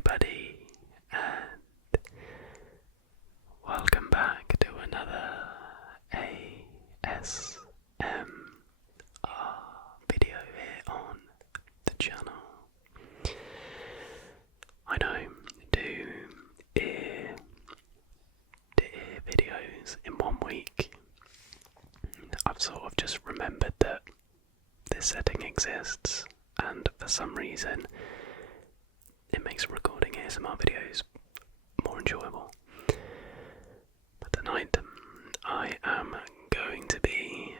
everybody, and welcome back to another ASMR video here on the channel. I know, do ear videos in 1 week. I've sort of just remembered that this setting exists, and for some reason it makes recording ASMR videos more enjoyable. But tonight I am going to be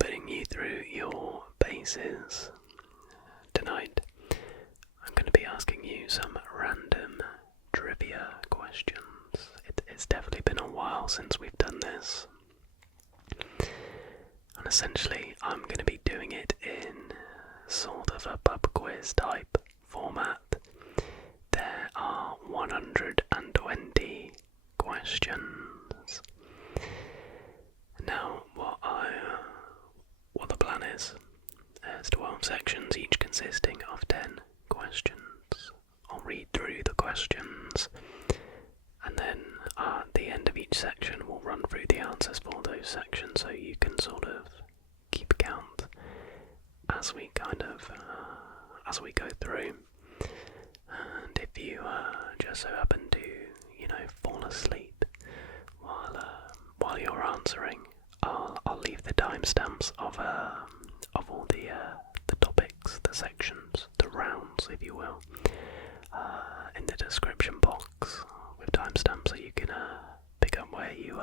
putting you through your paces. Tonight I'm going to be asking you some random trivia questions. It's definitely been a while since we've done this. And essentially I'm going to be doing it in sort of a pub quiz type format. There are 120 questions. Now what the plan is, there's 12 sections, each consisting of 10 questions. I'll read through the questions, and then at the end of each section we'll run through the answers for those sections, so you can sort of keep count as we go through. And if you just so happen to, fall asleep while you're answering, I'll leave the timestamps of all the topics, the sections, the rounds, if you will, in the description box with timestamps, so you can pick up where you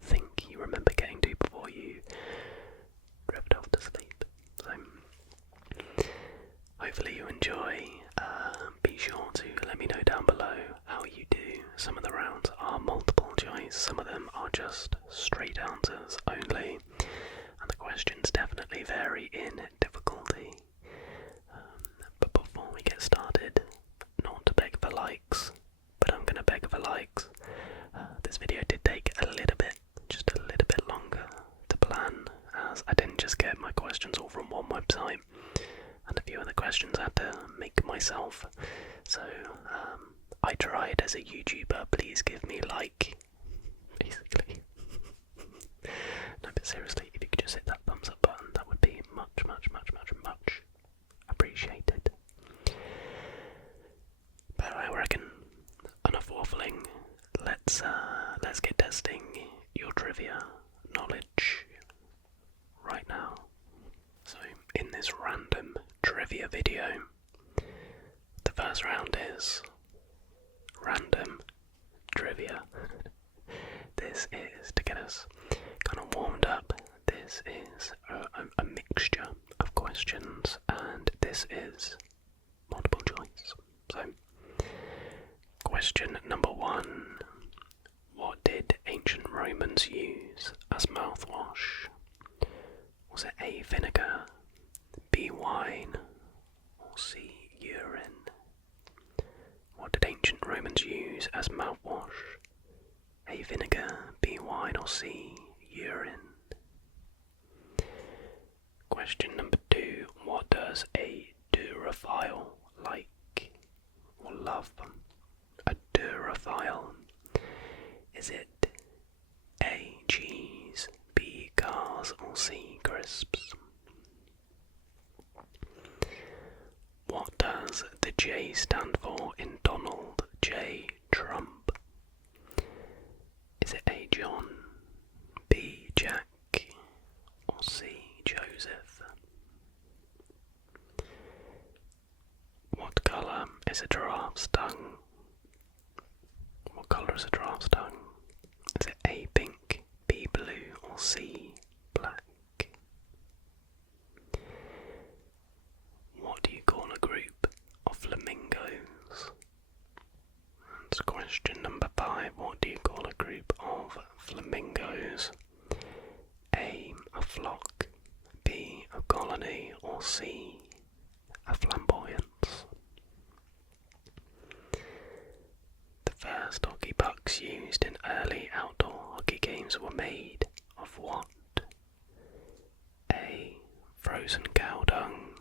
think you remember getting to before you drift off to sleep. So hopefully you enjoy. Be sure to let me know down below how you do. Some of the rounds are multiple choice, some of them are just straight answers only, and the questions definitely vary in difficulty. But before we get started, not to beg for likes, but I'm going to beg for likes. This video did take just a little bit longer to plan, as I didn't just get my questions all from one website, and a few of the questions I had to make myself. So I tried as a YouTuber, please give me like, basically. No, but seriously, if you could just hit that thumbs up button, that would be much appreciated. But I reckon, enough waffling, let's get testing your trivia knowledge right now. So in this random trivia video, the first round is random trivia. This is to get us kind of warmed up. This is a mixture of questions, and this is multiple choice. So, question number 1. What did ancient Romans use as mouthwash? Was it A, vinegar, B, wine, or C, urine? What did ancient Romans use as mouthwash? A, vinegar, B, wine, or C, urine? Question number 2. What does a durophile like or love? A durophile. Is it A, cheese, B, cars, or C, crisps? What does the J stand for in Donald J. Trump? Is it A, John, B, Jack, or C, Joseph? What colour is a giraffe's tongue? What colour is a giraffe's tongue? Is it A, pink, B, blue, or C, black? What do you call a group of flamingos? That's question number 5. What do you call a group of flamingos? A, a flock, B, a colony, or C, a flamboyance? The first hockey pucks used in early outdoor hockey games were made of what? A, frozen cow dung,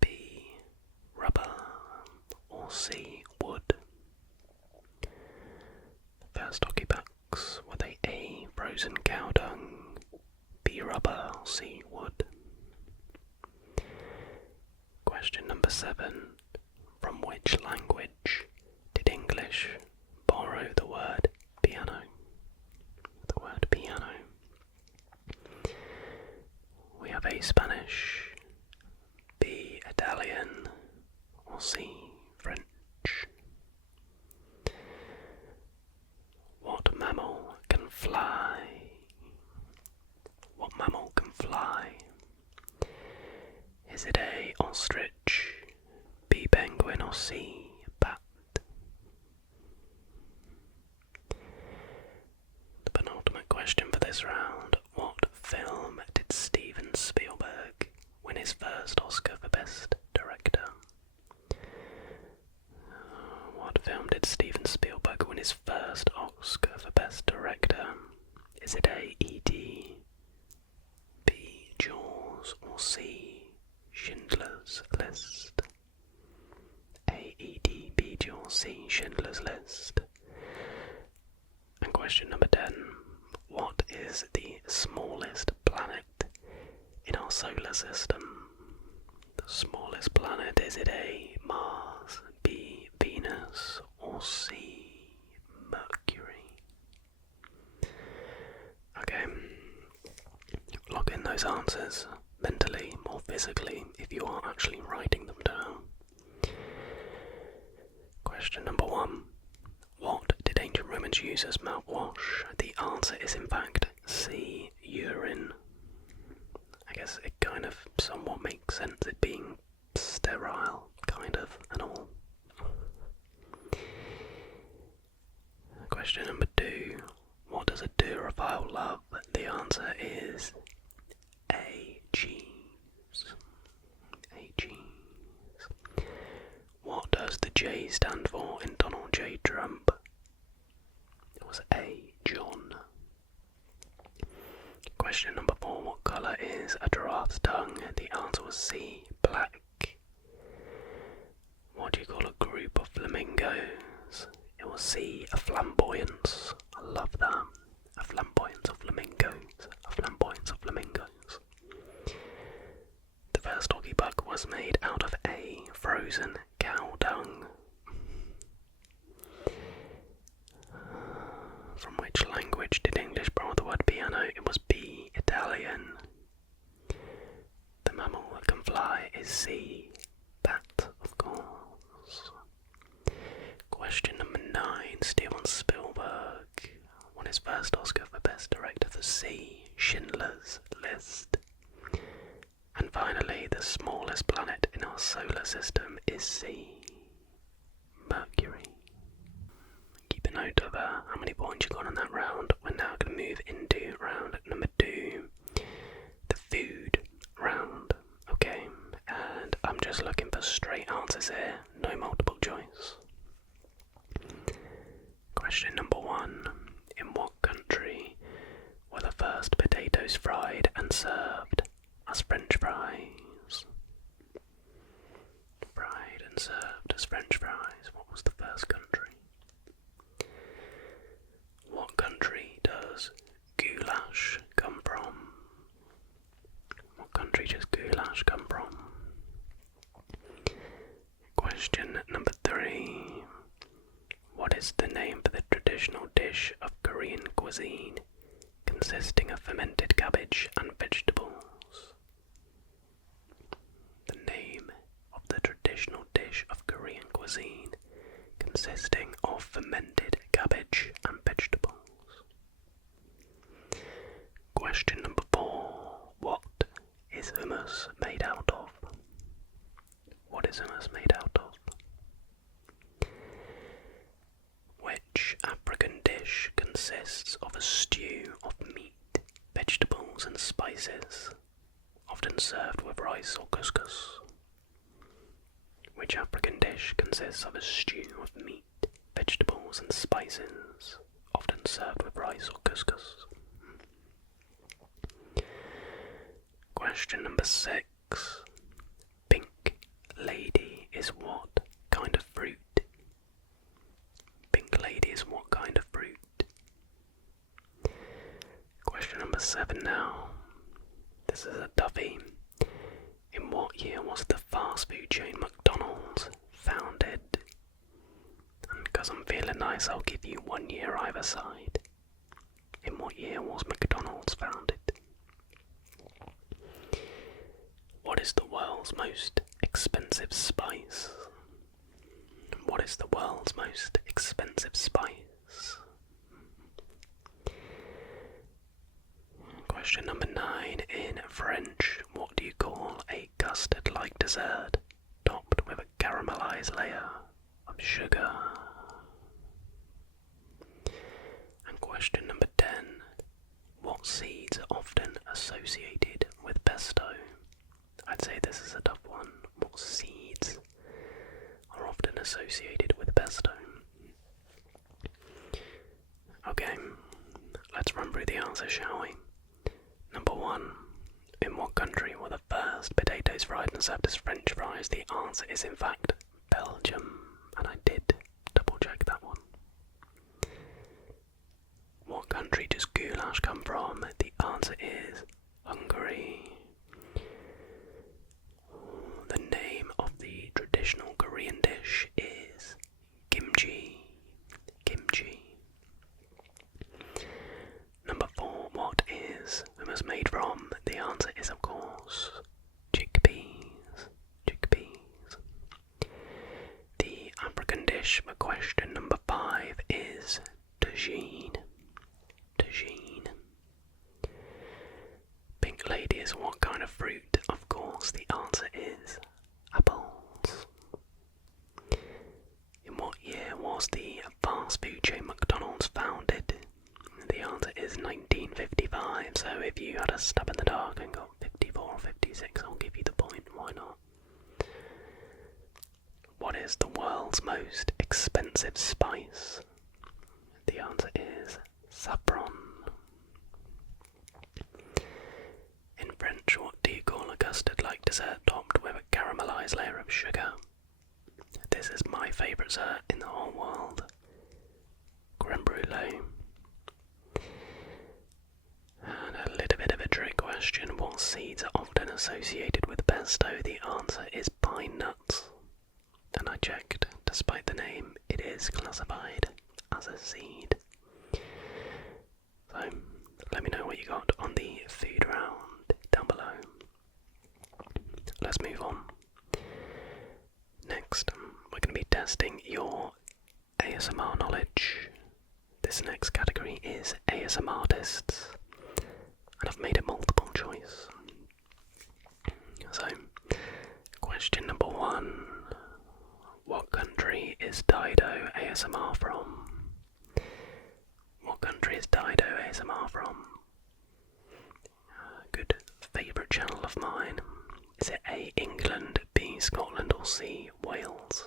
B, rubber, or C, rubber, C, wood. Question number 7. From which language did English borrow the word piano? The word piano. We have A, Spanish, B, Italian, or C, French. What mammal can fly? What mammal can fly? Is it A, ostrich, B, penguin, or C, bat? The penultimate question for this round. What film did Steven Spielberg win his first Oscar for Best Director? What film did Steven Spielberg win his first Oscar for Best Director? Is it A, E.T., B, Jaws, or C, Schindler's List? A, E.T., B, Jaws, C, Schindler's List. And question number 10. What is the smallest planet in our solar system? The smallest planet, is it A, Mars, B, Venus, or C, Mercury? Okay, log in those answers mentally or physically if you are actually writing them down. Question number 1. What did ancient Romans use as mouthwash? The answer is in fact C, urine. I guess it kind of somewhat makes sense, it being sterile, kind of, and all. Question number 2. What does a durophile love? The answer is A, cheese. A, cheese. What does the J stand for in Donald J. Trump? It was A, John. Question number 4. What colour is a giraffe's tongue? The answer was C, black. What do you call a group of flamingos? It was C, a flamboyance. I love that. A flamboyance of flamingos. A flamboyance of flamingos. The first doggy bug was made out of A, frozen cow dung. From which language did English borrow the word piano? It was B, Italian. The mammal that can fly is C, bat, of course. Question number 9. Steven Spielberg won his first Oscar for Best Director for C, Schindler's List. And finally, the smallest planet in our solar system is C, Mercury. Keep a note of how many points you got in that round. We're now going to move into round number 2, the food round. Okay, and I'm just looking for straight answers here, no multiple choice. Question number 1. In what country were the first potatoes fried and served as French fries? Fried and served as French fries. What was the first country? What country does goulash come from? What country does goulash come from? Question number 3. What is the name for the traditional dish of Korean cuisine consisting of fermented cabbage and vegetables? The name of the traditional dish of Korean cuisine consisting of fermented cabbage and vegetables. Question number 4. What is hummus made out of? What is hummus made out of? Which African dish consists of a stew of meat, vegetables and spices, often served with rice or couscous? Which African dish consists of a stew of meat, vegetables and spices, often served with rice or couscous? Question number 6. Pink lady is what kind of fruit? Pink lady is what kind of fruit? Question number 7 now. fast food chain McDonald's founded? And because I'm feeling nice, I'll give you 1 year either side. In what year was McDonald's founded? What is the world's most expensive spice? What is the world's most expensive spice? Question number 9. In French, what do you call a custard-like dessert topped with a caramelized layer of sugar? And question number 10. What seeds are often associated with pesto? I'd say this is a tough one. What seeds are often associated with pesto? Okay, let's run through the answers, shall we? Number 1. In what country were the first potatoes fried and served as French fries? The answer is in fact Belgium, and I did double check that one. What country does goulash come from? The answer is Hungary. The name of the traditional Korean dish is kimchi. Kimchi. Number 4. What is hummus made from? The answer is, of course, chickpeas. Chickpeas. The African dish for question number 5 is tagine. Tagine. Pink lady is what kind of fruit? Of course, the answer is apples. In what year was the fast food chain McDonald's founded? The answer is 1955, so if you had a stab in the dark and got 54 or 56, I'll give you the point, why not? What is the world's most expensive spice? The answer is saffron. In French, what do you call a custard-like dessert topped with a caramelized layer of sugar? This is my favourite dessert in the whole world. Creme brulee. And a little bit of a trick question. What seeds are often associated with pesto? The answer is pine nuts. And I checked, despite the name, it is classified as a seed. So, let me know what you got on the food round down below. Let's move on. Next, we're going to be testing your ASMR knowledge. This next category is ASMR artists, and I've made a multiple choice. So, question number 1. What country is Dido ASMR from? What country is Dido ASMR from? Good favourite channel of mine. Is it A, England, B, Scotland, or C, Wales?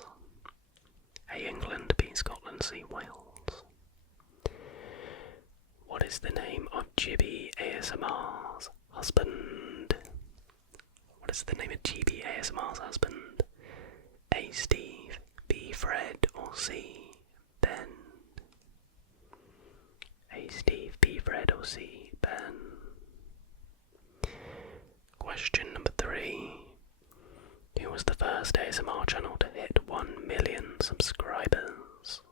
A, England, B, Scotland, C, Wales. What is the name of Gibby ASMR's husband? What is the name of Gibby ASMR's husband? A, Steve, B, Fred, or C, Ben? A, Steve, B, Fred, or C, Ben? Question number 3. Who was the first ASMR channel to hit 1 million subscribers?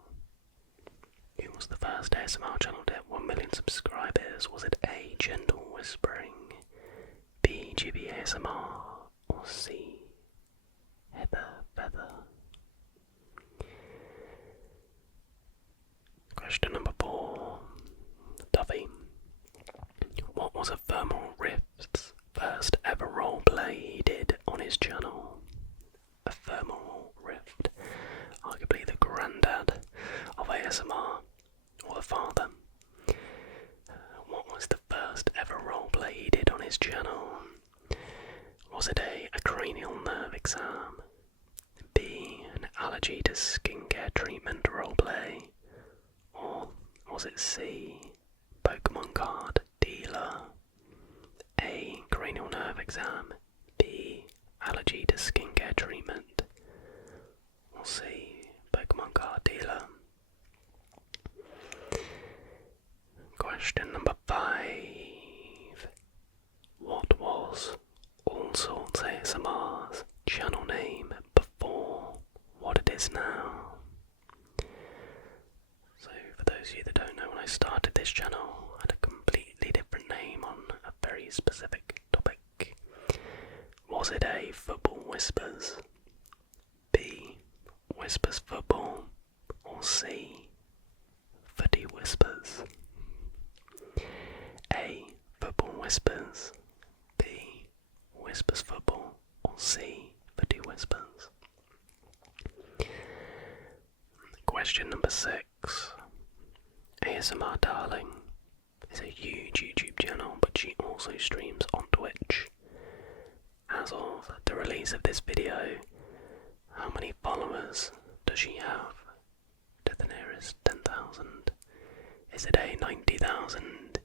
Who was the first ASMR channel to hit 1 million subscribers? Was it A, Gentle Whispering, B, Gibby ASMR, or C, Heather Feather? Question number 4. Duffy. What was a Thermal Rift's first ever roleplay he did on his channel? A Thermal Rift. Arguably the granddad of ASMR, or the father. What was the first ever roleplay he did on his channel? Was it A, cranial nerve exam, B, an allergy to skincare treatment roleplay, or was it C, Pokemon card dealer? A, cranial nerve exam, B, allergy to skincare treatment, or C, Pokemon card dealer? Question number 5. What was All Sorts ASMR's channel name? this channel had a completely different name on a very specific topic? Was it A, Football Whispers, B, Whispers Football, or C, Footy Whispers? A, Football Whispers, B, Whispers Football, or C, Footy Whispers? Question number 6. ASMR Darling is a huge YouTube channel, but she also streams on Twitch. As of the release of this video, how many followers does she have to the nearest 10,000? Is it A, 90,000,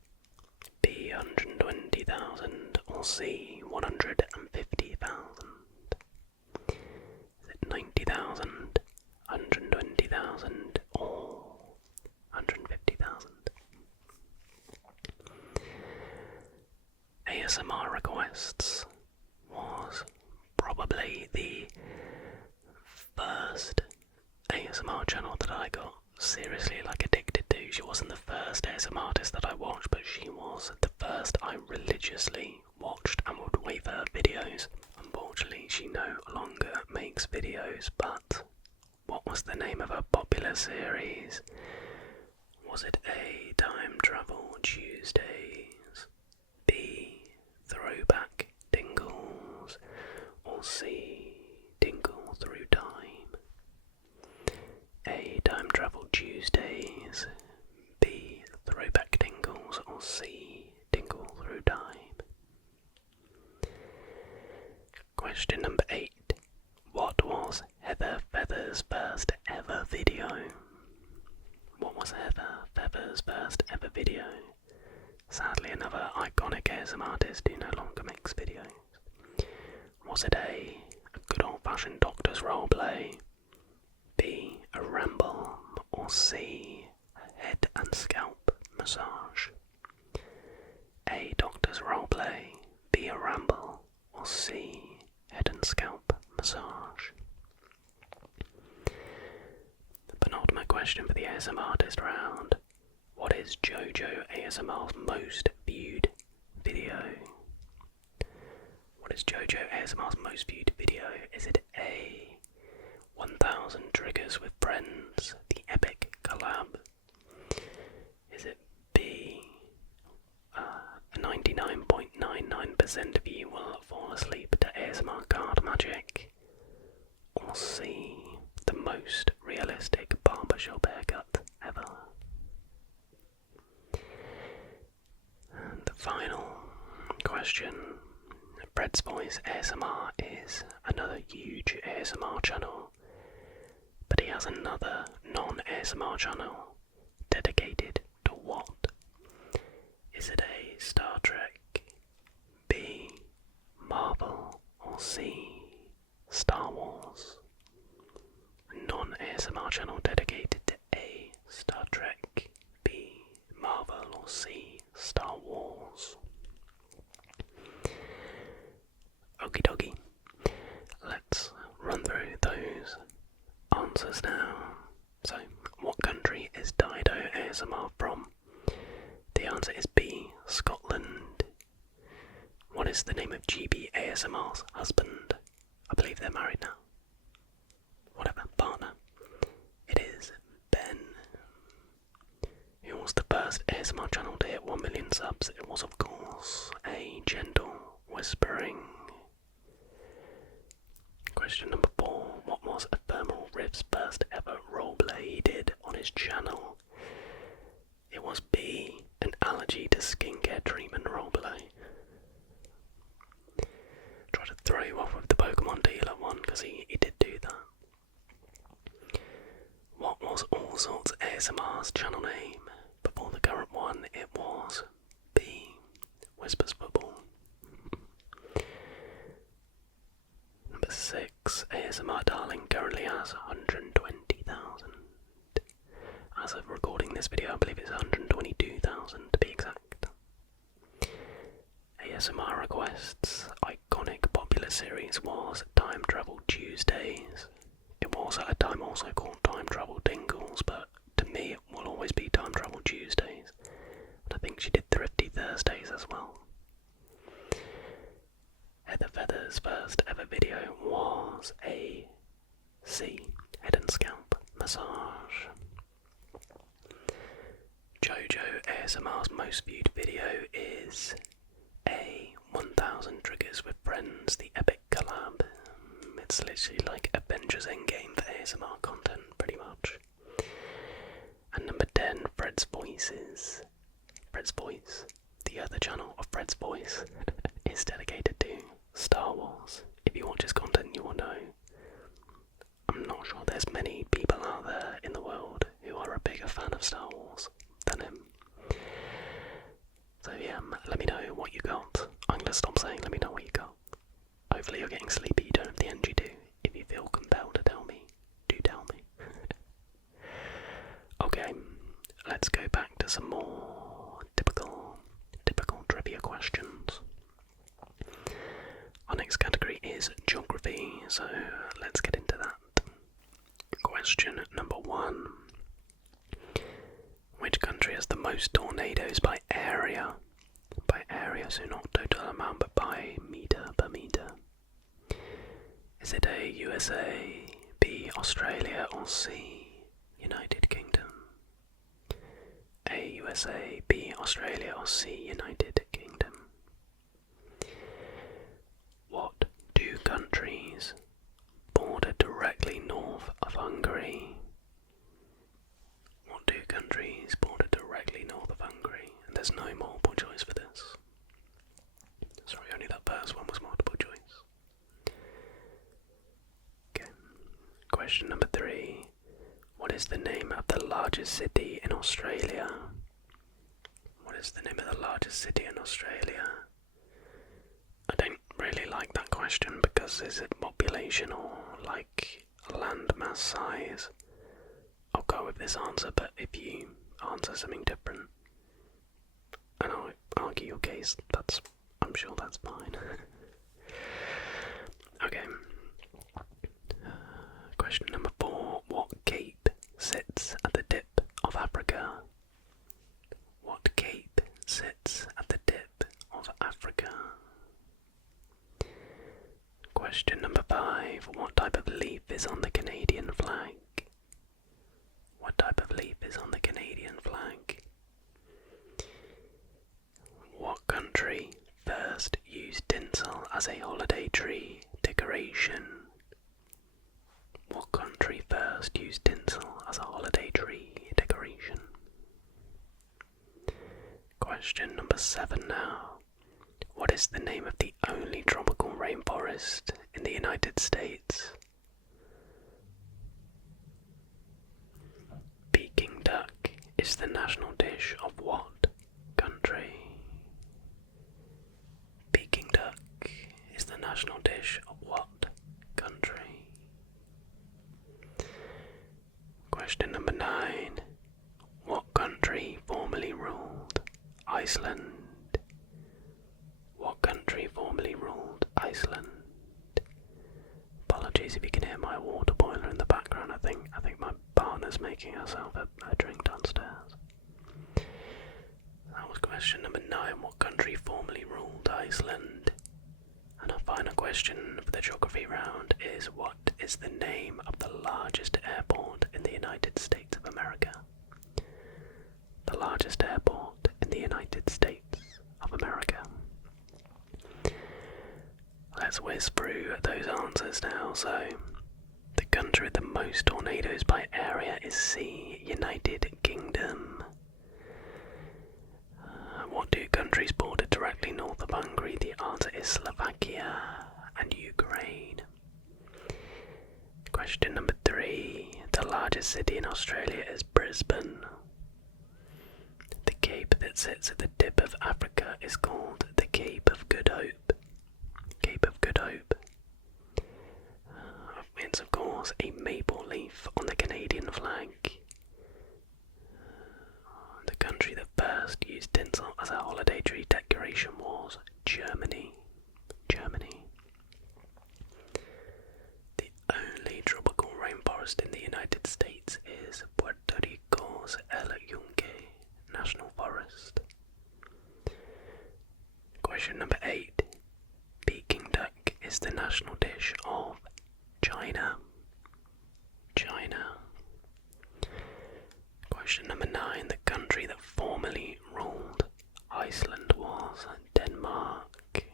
B, 120,000, or C, 150,000? Is it 90,000, 120,000, or 150,000? ASMR requests was probably the first ASMR channel that I got seriously addicted to. She wasn't the first ASMR artist that I watched, but she was the first I religiously watched and would wait for her videos. Unfortunately, she no longer makes videos, but what was the name of her popular series? Was it A, Time Travel Tuesdays, B, Throwback Tingles, or C, Tingle Through Time? A, Time Travel Tuesdays, B, Throwback Tingles, or C, Tingle Through Time? Question number 8. What was Heather Feather's first ever video? What was Heather Feather's first ever video? Sadly, another iconic ASMR artist who no longer makes videos. Was it A, good old-fashioned doctor's roleplay, B, a ramble, or C, a head and scalp massage? A, doctor's roleplay, B, a ramble, or C, head and scalp massage? The penultimate question for the ASMR artist round. What is JoJo ASMR's most viewed video? What is JoJo ASMR's most viewed video? Is it A, 1000 Triggers with Friends, the epic collab? Is it B, 99.99% of you will fall asleep to ASMR card magic? Or C, the most realistic barbershop haircut ever? And the final question. Bread's Voice ASMR is another huge ASMR channel, but he has another non-ASMR channel dedicated to what? Is it A, Star Trek, B, Marvel, or C, Star Wars? A non-ASMR channel dedicated to A, Star Trek, B, Marvel, or C, Star Wars? Okie dokie. Let's run through those answers now. So, what country is Dido ASMR from? The answer is B, Scotland. What is the name of GB ASMR's husband? I believe they're married now. Whatever, partner. It is Ben. Who was the first ASMR channel to hit 1 million subs? It was, of course, A, Gentle Whispering. Question number 4. What was Ephemeral Riff's first ever roleplay he did on his channel? It was B, an allergy to skincare treatment roleplay. Try to throw you off with the Pokemon dealer one, because he did do that. What was All Sorts ASMR's channel name? Before the current one, it was B, Whispers Football. Number 6. ASMR Darling currently has 120,000. As of recording this video, I believe it's 122,000 to be exact. ASMR requests iconic popular series was Time Travel Tuesdays. It was at a time also called Time Travel Tingles, but to me it will always be Time Travel Tuesdays. Thursdays as well. Heather Feather's first ever video was a head and scalp massage. Jojo ASMR's most viewed video is a 1000 Triggers with Friends, the epic collab. It's literally like Avengers Endgame for ASMR content, pretty much. And number 10, Fred's Voices. Fred's Voice, the other channel of Fred's Voice, is dedicated to Star Wars. If you watch his content, you will know. I'm not sure there's many people out there in the world who are a bigger fan of Star Wars than him. So yeah, let me know what you got. I'm gonna stop saying let me know what you got. Hopefully you're getting sleepy, you don't have the energy to. If you feel compelled to tell me, do tell me. Okay, let's go back to some more typical trivia questions. Our next category is geography, so let's get into that. Question number 1. Which country has the most tornadoes by area? By area, so not total amount, but by meter per meter. Is it A, USA, B, Australia, or C, United Kingdom? A, USA, B, Australia, or C, United Kingdom? What two countries border directly north of Hungary? What two countries border directly north of Hungary? And there's no multiple choice for this. Sorry, only that first one was multiple choice. Okay. Question number 3. What is the name of the largest city in Australia? What is the name of the largest city in Australia? I don't really like that question because is it population or like land mass size? I'll go with this answer, but if you answer something different and I'll argue your case, I'm sure that's fine. Okay. Question number 4. What cape sits at the tip of Africa? What cape sits at the tip of Africa? Question number 5. What type of leaf is on the Canadian flag? What type of leaf is on the Canadian flag? What country first used tinsel as a holiday tree decoration? What country first used tinsel as a holiday tree decoration? Question number 7 now. What is the name of the only tropical rainforest in the United States? Peking duck is the national dish of what country? Peking duck is the national dish of what country? Question number 9. What country formerly ruled Iceland? What country formerly ruled Iceland? Apologies if you can hear my water boiler in the background. I think my partner's making herself a drink downstairs. That was question number 9. What country formerly ruled Iceland? And our final question for the geography round is, what is the name of the largest airport in the United States of America? The largest airport in the United States of America. Let's whiz through those answers now. So, the country with the most tornadoes by area is C, United Kingdom. What two countries border directly north of Hungary? The answer is Slovakia and Ukraine. Question number 3. The largest city in Australia is Brisbane. The cape that sits at the tip of Africa is called the Cape of Good Hope. Cape of Good Hope. It's of course a maple leaf on the Canadian flag. The country that first used tinsel as a holiday tree decoration was Germany. Germany. The only tropical rainforest in the United States is Puerto Rico's El Yunque National Forest. Question number 8. Peking duck is the national dish of China. China. Question number 9. The country that formerly ruled Iceland was Denmark.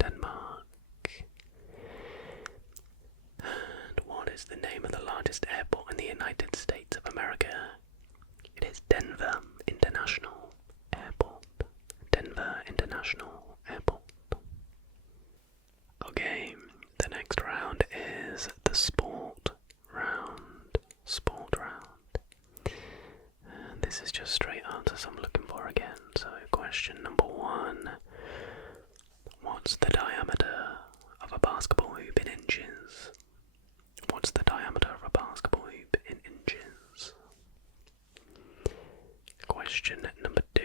Denmark. And what is the name of the largest airport in the United States of America? It is Denver International Airport. Denver International Airport. Okay, the next round is the sport round. Sport round. And this is just straight answers I'm looking for again. So, question number 1. What's the diameter of a basketball hoop in inches? What's the diameter of a basketball hoop in inches? Question number 2.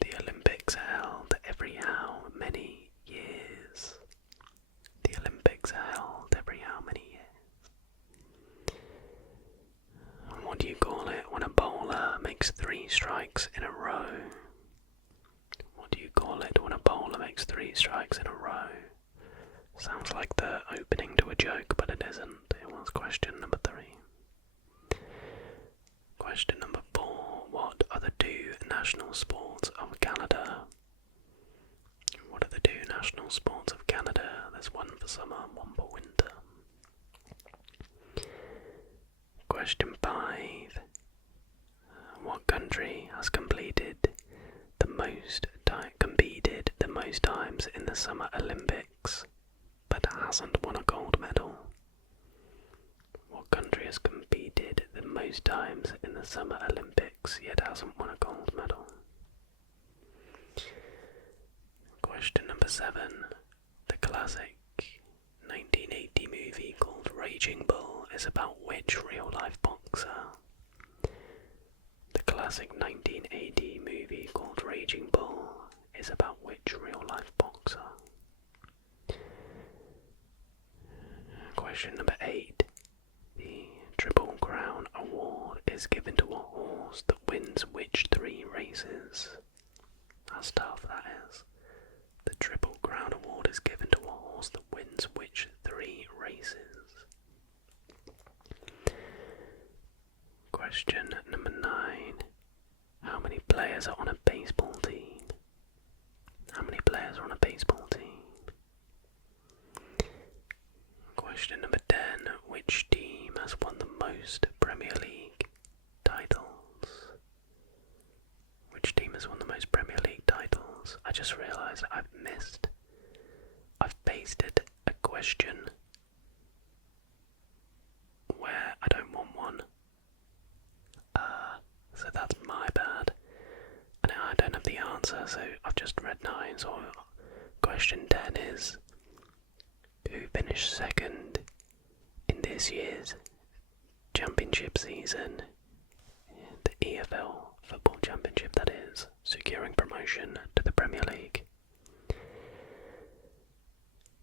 The Olympics are held every how many years? The Olympics are held every how many years? What do you call it when a bowler makes 3 strikes in a row? What do you call it when a bowler makes 3 strikes in a row? Sounds like the opening to a joke, but it isn't. It was question number 3. Question number 4. What are the 2 national sports of Canada? What are the 2 national sports of Canada? There's one for summer and one for winter. Question 5. What country has competed the most times in the Summer Olympics but hasn't won a gold medal? What country has competed the most times in the Summer Olympics yet hasn't won a gold medal? Question number 7. The classic 1980 movie called Raging Bull is about which real-life boxer? The classic 1980 movie called Raging Bull is about which real-life boxer? Question number 8. The Triple Crown Award is given to a horse that wins which 3 races? That's tough, that is. The Triple Crown Award is given to a horse that wins which 3 races? Question number 9. How many players are on a baseball team? How many players are on a baseball team? Question number 10. Which team has won the most Premier League titles? Which team has won the most Premier League titles? I just realised I've pasted a question where I don't want one. So that's my bad. And I don't have the answer, so I've just read 9. So question 10 is, who finished second in this year's championship season? The EFL Football Championship, that is, securing promotion to the Premier League.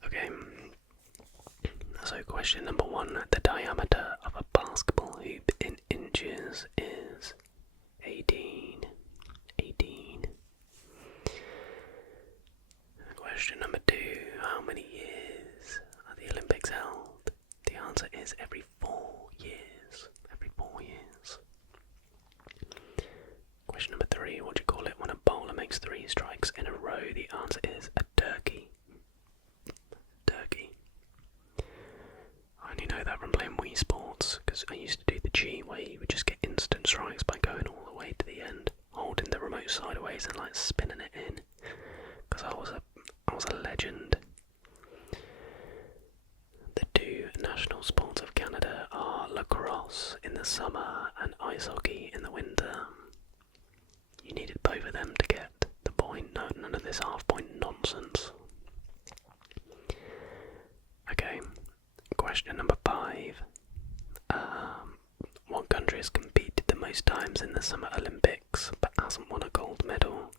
Okay, so question number 1. The diameter of a basketball hoop in inches is 18. Question number 2. How many years are the Olympics held? The answer is every 4 years. Every 4 years. Question number 3. What do you call it when a bowler makes 3 strikes in a row? The answer is a turkey. Turkey. I only know that from playing Wii Sports, because I used to do the G where you would just get instant strikes by going all the way to the end, holding the remote sideways and like spinning it in. Because I was a legend. The 2 national sports of Canada are lacrosse in the summer and ice hockey in the winter. You needed both of them to get the point. No, none of this half-point nonsense. Okay, question number 5. What country has competed the most times in the Summer Olympics but hasn't won a gold medal?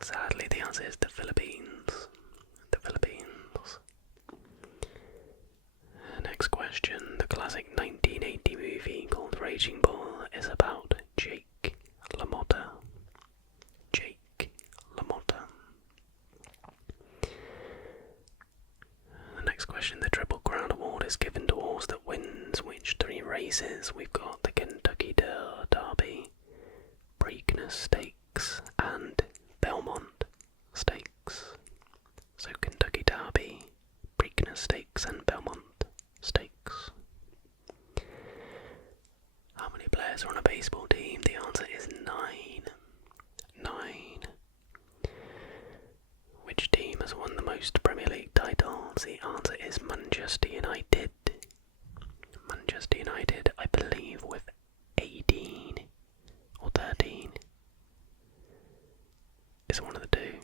Sadly, the answer is the Philippines. The Philippines. Next question. The classic 1980 movie called Raging Bull is about Jake LaMotta. Jake LaMotta. Next question. The Triple Crown Award is given to horse that wins which 3 races? We've got the Kentucky Derby, Preakness Stakes, and Belmont Stakes. So Kentucky Derby, Preakness Stakes, and Belmont Stakes. How many players are on a baseball team? The answer is 9. 9. Which team has won the most Premier League titles? The answer is Manchester United. Manchester United, I believe, with 18 or 13. Is it one of the two?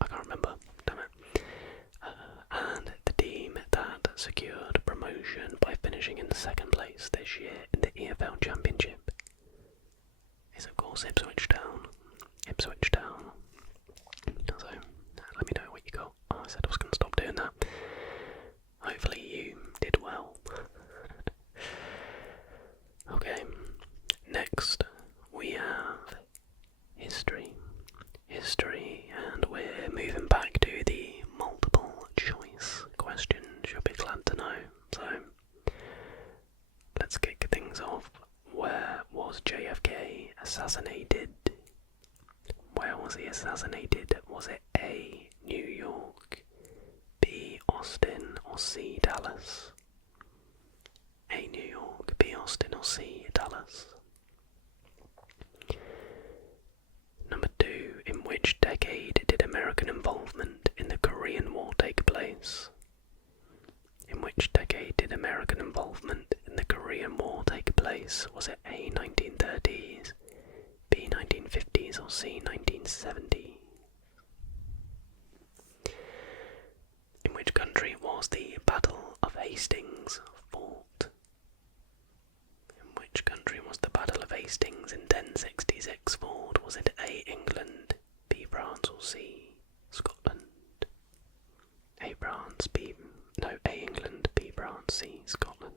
I can't remember. Damn it. And the team that secured promotion by finishing in second place this year in the EFL Championship is, of course, Ipswich Town. Ipswich Town. So, let me know what you got. Oh, I said I was going to stop doing that. Hopefully you did well. Okay, next we have history. History, and we're moving back to the multiple choice questions. You'll be glad to know. So, let's kick things off. Where was JFK assassinated? Where was he assassinated? Was it A, New York, B, Austin, or C, Dallas? A, New York, B, Austin, or C, Dallas? Number 2. In which decade did American involvement in the Korean War take place? In which decade did American involvement in the Korean War take place? Was it A, 1930s, B, 1950s, or C, 1970s? In which country was the Battle of Hastings fought? In which country was the Battle of Hastings in 1066 fought? Was it A, England, B, France, or C, Scotland? A, France, B, no, A, England, B, France, C, Scotland.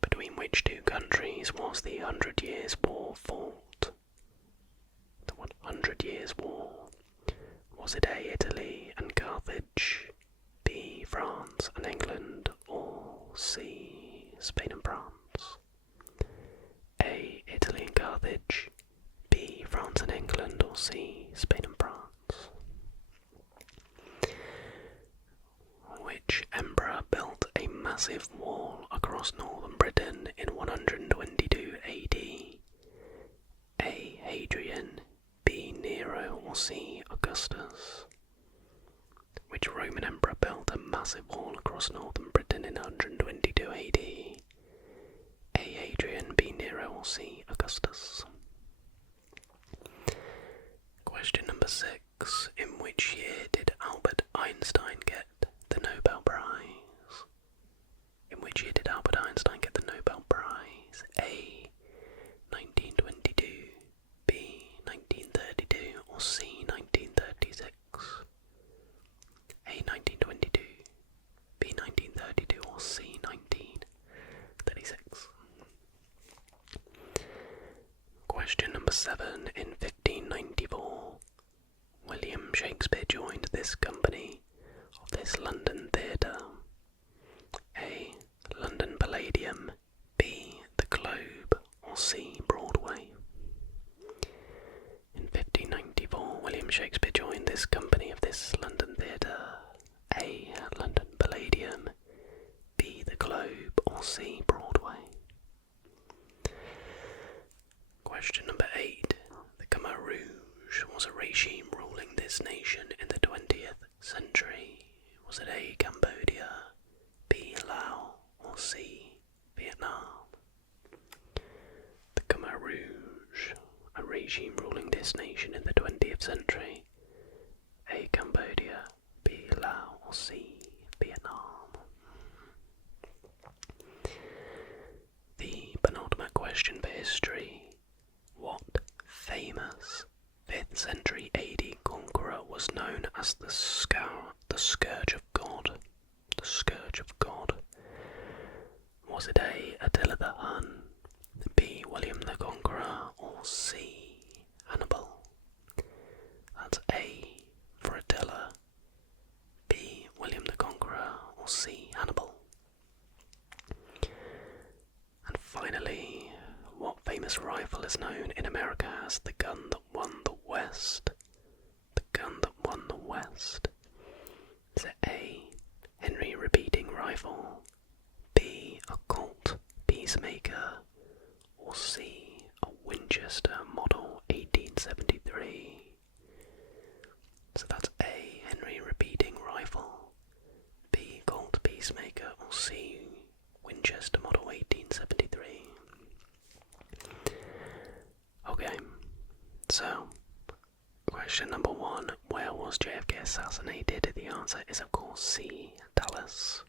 Between which two countries was the 100 Years' War fought? The 100 Years' War. Was it A, Italy and Carthage, B, France and England, or C, Spain and France? A, Italy and Carthage, B, France and England, or C, Spain and France? Which emperor built a massive wall across northern Britain in 122 AD? A, Hadrian, B, Nero, or C, Augustus? Which Roman emperor built a massive wall across northern Britain in 122 AD? A, Hadrian, B, Nero, or C, Augustus? Question number 6. In which year did Albert Einstein get the Nobel Prize? In which year did Albert Einstein get the Nobel Prize? A, 1922, B, 1932, or C, 1936? A, 1922, B, 1932, or C, 1936? Question number 7. In 1594, William Shakespeare joined this company of this London theatre. A, London Palladium, B, the Globe, or C, Broadway? In 1594, William Shakespeare joined this company of this London theatre. A, London Palladium, B, the Globe, or C, Broadway? Question number 8. The Khmer Rouge was a regime ruling this nation in the 20th century. Was it A, Cambodia, B, Laos, or C, Vietnam? The Khmer Rouge, a regime ruling this nation in the 20th century. A, Cambodia, B, Laos, or C, Vietnam? The penultimate question for history. What famous 5th century AD conqueror was known as the Scourge of God? The Scourge of God. Was it A, Attila the Hun, B, William the Conqueror, or C, Hannibal? That's A for Attila, B, or C. Hannibal? And finally, what famous rifle is known in America as the gun that won the West? The gun that won the West. Is it A. Henry repeating rifle, B. a Colt Peacemaker, or C. a Winchester Model 1873? So that's A. Henry repeating rifle, B. Colt Peacemaker, or C. Winchester Model 1873. Okay, so question number 1, where was JFK assassinated? The answer is of course C. Dallas.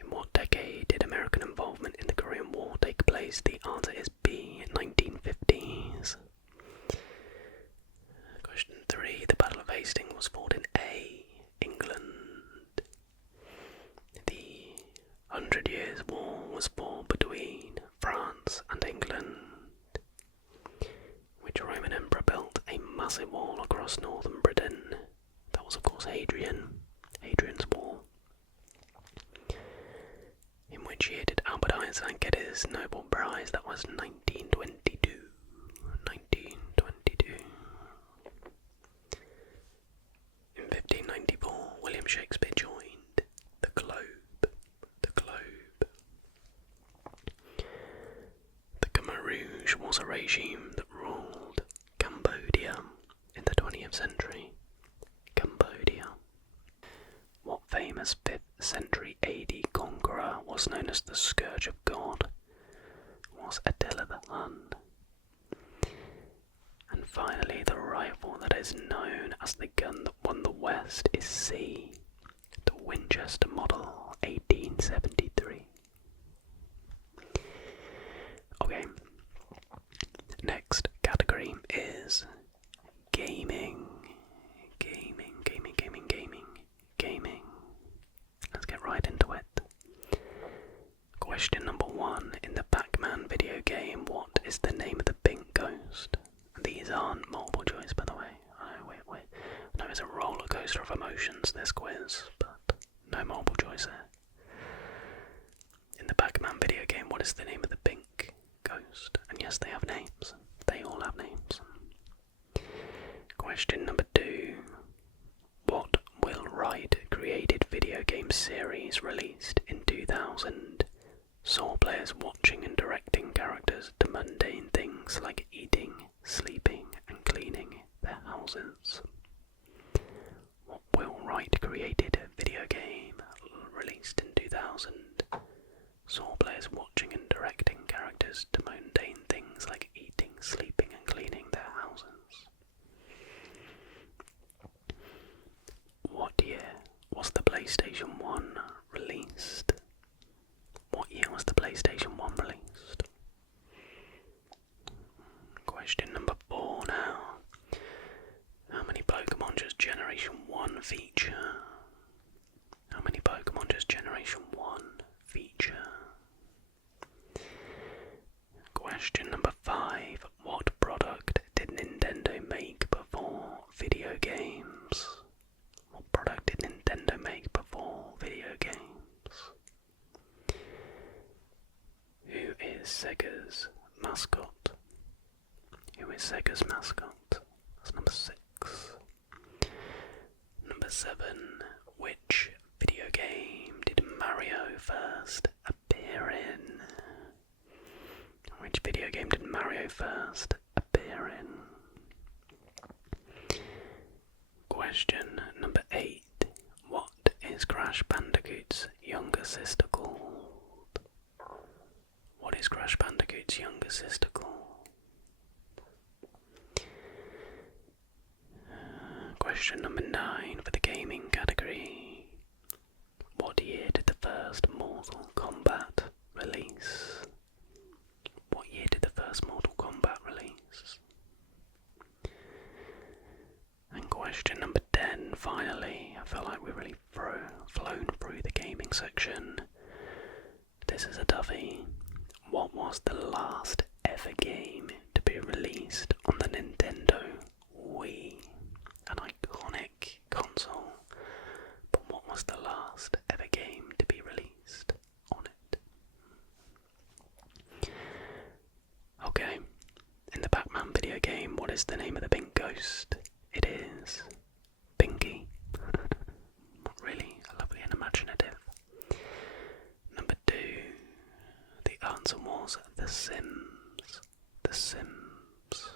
In what decade did American involvement in the Korean War take place? The answer is B. 1950s. Question 3, the Battle of Hastings was fought in A. England. The 100 Years' War was fought between France and England. Which Roman emperor built a massive wall across northern Britain? That was of course Hadrian's Wall. In which year did Albert Einstein get his Nobel Prize? That was 1922. 1922. In 1594, William Shakespeare joined the Globe. The Globe. The Khmer Rouge was a regime that ruled Cambodia in the 20th century. Cambodia. What famous 5th century AD conqueror was known as the Scourge of God? Was Attila the Hun. And finally, the rifle that is known as the gun that won the West is C. The Winchester Model 1873. Okay, next category is gaming. Gaming. Let's get right into it. Question number 1. In the Pac-Man video game, what is the name of the pink ghost? These aren't multiple choice, by the way. I know it's a roller coaster of emotions, this quiz, but no multiple choice there. In the Pac-Man video game, what is the name of the pink ghost? And yes, they have names. They all have names. Question number 2. What Will Wright created video game series released in 2000 saw players watching and directing characters to mundane things like eating, sleeping, and cleaning their houses? What Will Wright created video game released in 2000 saw players watching and directing characters to mundane things like eating, sleeping, and cleaning their houses? What year was the PlayStation 1 released? What year was the PlayStation 1 released? Question number 4 now. How many Pokemon does Generation 1 feature? How many Pokemon does Generation 1 feature? Question number 5. What product did Nintendo make before video games? What product did Nintendo make before video games? Who is Sega's mascot? Who is Sega's mascot? That's number 6. Number 7. Which video game did Mario first appear in? Which video game did Mario first appear in? Question number 8. What is Crash Bandicoot's younger sister called? What is Crash Bandicoot's younger sister called? Question number 9 for the gaming category. What year did the first Mortal Kombat release? What year did the first Mortal Kombat release? And question number 10, finally. I feel like we've really flown through the gaming section. This is a toughie. What was the last ever game to be released on the Nintendo Wii? An iconic console. But what was the last is the name of the pink ghost? It is Pinky. Really lovely and imaginative. Number 2. The answer was The Sims. The Sims.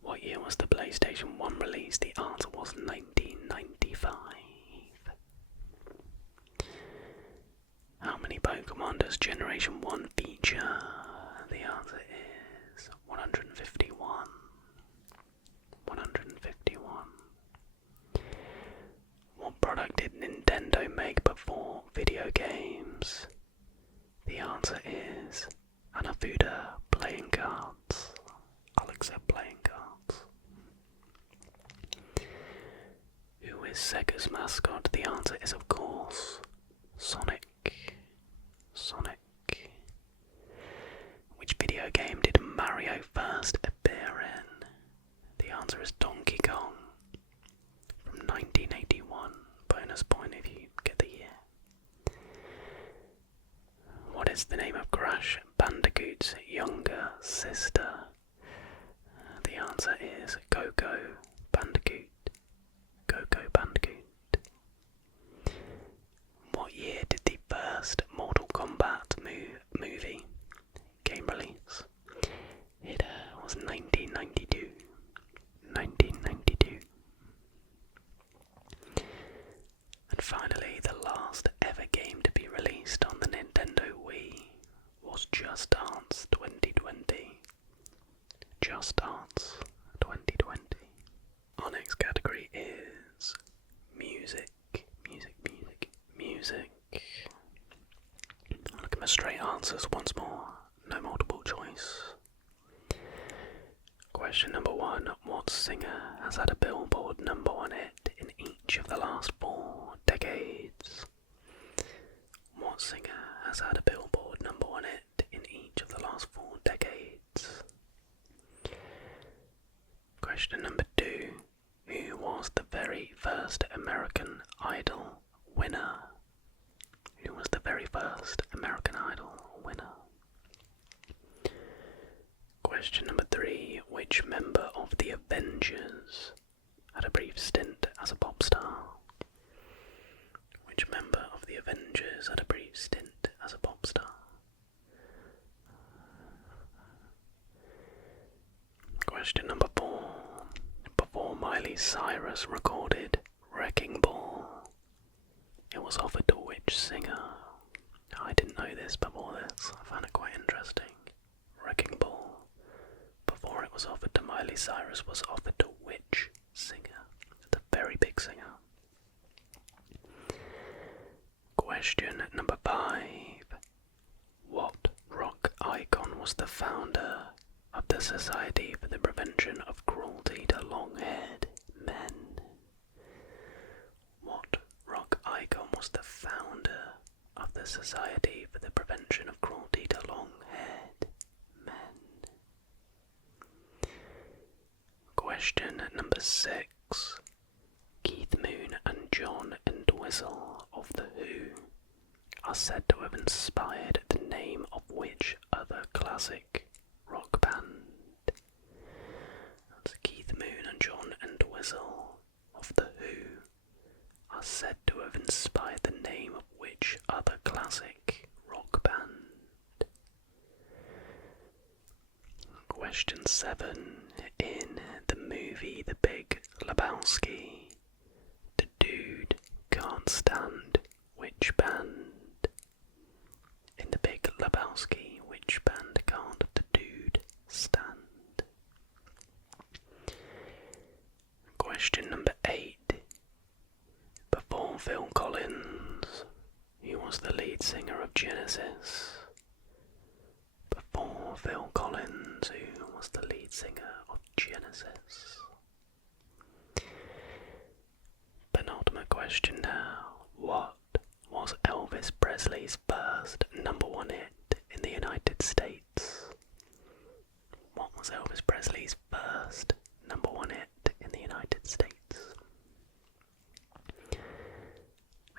What year was the PlayStation 1 released? The answer was 1995. How many Pokemon does Generation 1 feature? The answer is 151. 151. What product did Nintendo make before video games? The answer is Hanafuda playing cards. I'll accept playing cards. Who is Sega's mascot? The answer is, of course, Sonic. Sonic. Which video game did Mario first appear in? The answer is Donkey Kong. From 1981. Bonus point if you get the year. What is the name of Crash Bandicoot's younger sister? The answer is Coco Bandicoot. Coco Bandicoot. What year did the first Mortal Kombat movie game release? It was 1992. 1992. And finally, the last ever game to be released on the Nintendo Wii was Just Dance 2020. Just Dance 2020. Our next category is music. Music. I'll look at my straight answers once more. No multiple choice. Question number 1. What singer has had a Billboard number 1 hit in each of the last 4 decades? What singer has had a Billboard number 1 hit in each of the last 4 decades? Question number 2. Who was the very first American Idol winner? Who was the very first American Idol winner? Question number 3. Which member of the Avengers had a brief stint as a pop star? Which member of the Avengers had a brief stint as a pop star? Question number 4. Before Miley Cyrus recorded Wrecking Ball, it was offered to which singer? I didn't know this before this. I found it quite interesting. Wrecking Ball, before it was offered to Miley Cyrus, was offered to which singer? The very big singer. Question number 5. What rock icon was the founder of the Society for the Prevention of Cruelty to Long-Haired Men? What rock icon was the founder of the Society for the Prevention of Cruelty to Long-Haired Men? Question number 6. Keith Moon and John Entwistle of The Who are said to have inspired the name of which other classic rock band? That's Keith Moon and John Entwistle of The Who are said to have inspired the name of which other classic rock band? Question 7. In the movie The Big Lebowski, the dude can't stand which band? In The Big Lebowski, which band can't the dude stand? Question number 8. Before Phil Collins, who was the lead singer of Genesis? Before Phil Collins, who was the lead singer of Genesis? Penultimate question now. What was Elvis Presley's first number 1 hit in the United States? What was Elvis Presley's first number 1 hit in the United States?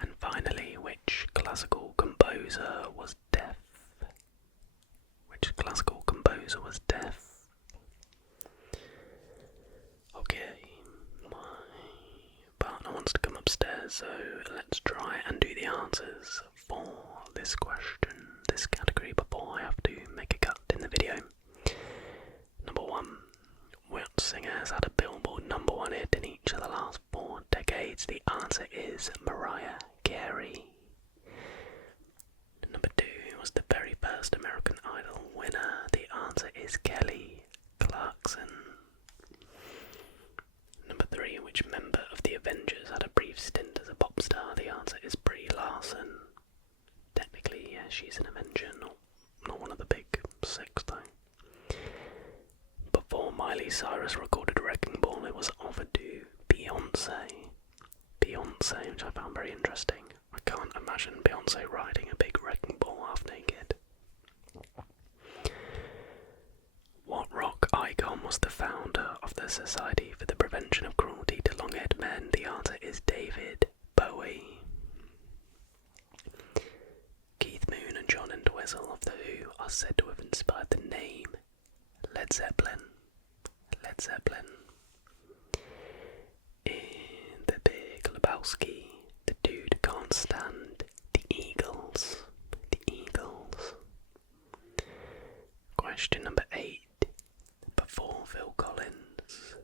And finally, which classical composer was deaf? Which classical composer was deaf? So let's try and do the answers for this question, this category, before I have to make a cut in the video. Number 1. Which singer has had a Billboard #1 hit in each of the last 4 decades? The answer is Mariah Carey. Number 2. Who was the very first American Idol winner? The answer is Kelly Clarkson. Number 3. Which member of the Avengers had a brief stint as a pop star? The answer is Brie Larson. Technically, yeah, she's an Avenger, not one of the big 6 though. Before Miley Cyrus recorded Wrecking Ball, it was offered to Beyonce, which I found very interesting. I can't imagine Beyonce riding a big wrecking ball half naked. What rock icon was the founder of the Society for the Prevention of Cruelty to Long-Haired Men? The answer is David Bowie. Keith Moon and John Entwistle of The Who are said to have inspired the name Led Zeppelin. In The Big Lebowski, the dude can't stand the Eagles. Question number 8. Before Phil Collins,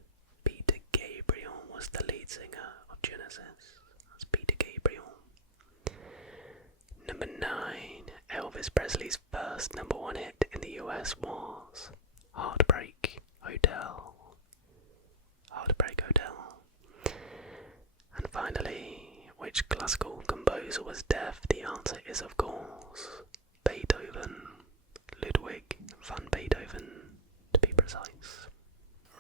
Peter Gabriel was the lead singer of Genesis. That's Peter Gabriel. Number 9. Elvis Presley's first #1 hit in the US was Heartbreak Hotel. And finally, which classical composer was deaf? The answer is, of course, Beethoven. Ludwig van Beethoven, to be precise.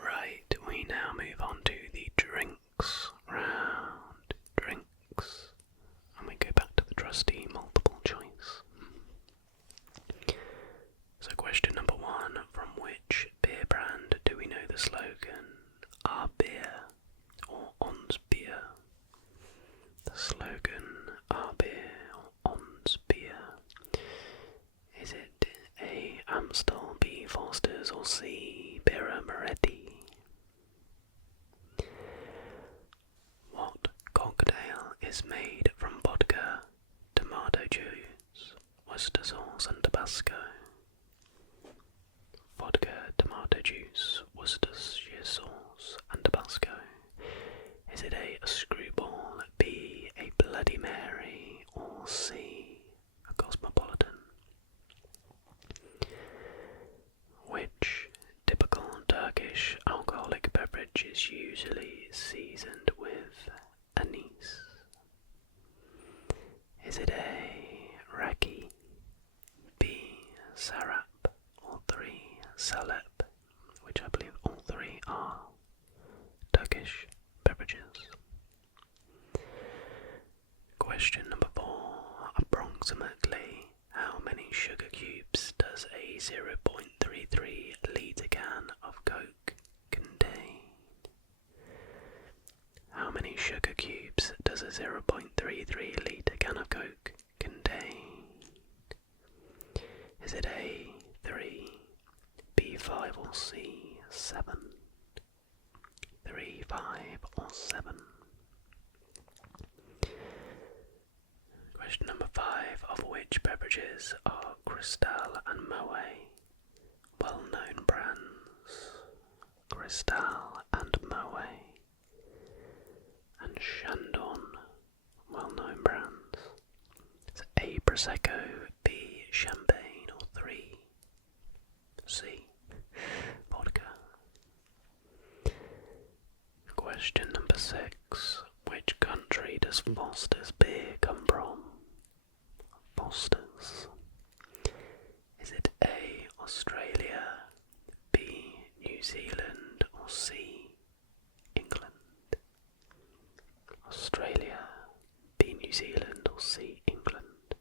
Right, we now move on to the drinks round. And we go back to the trusty multiple choice. So question number 1, from which beer brand do we know the slogan, Our Beer or Ons Beer? The slogan, Our Beer or Ons Beer. Is it A. Amstel, B. Foster's, or C. Birra Moretti? What cocktail is made from vodka, tomato juice, Worcester sauce and Tabasco? Vodka, tomato juice, Worcestershire sauce and Tabasco. Is it A. Screwball, B. a Bloody Mary, or C. a Cosmopolitan? Which typical Turkish alcoholic beverage is usually seasoned with anise? Is it A. Raki, B. Sarap, or 3. Salep, which I believe all 3 are Turkish beverages? Question number 4. Approximately how many sugar cubes does a 0.33 litre can of Coke contain? How many sugar cubes does a 0.33 litre can of Coke contain? Is it A. 3, B. 5, or C. 7? 3, 5, or 7? Question number 5. Of which beverages are Cristal and Moët well-known brands? Cristal and Moët. And Chandon, well-known brands. It's A. Prosecco, B. Champagne, or 3. C. Vodka. Question number 6. Which country does Foster's beer come from? Foster's. Is it A. Australia, B. New Zealand, or C. England? Australia, B. New Zealand, or C. England?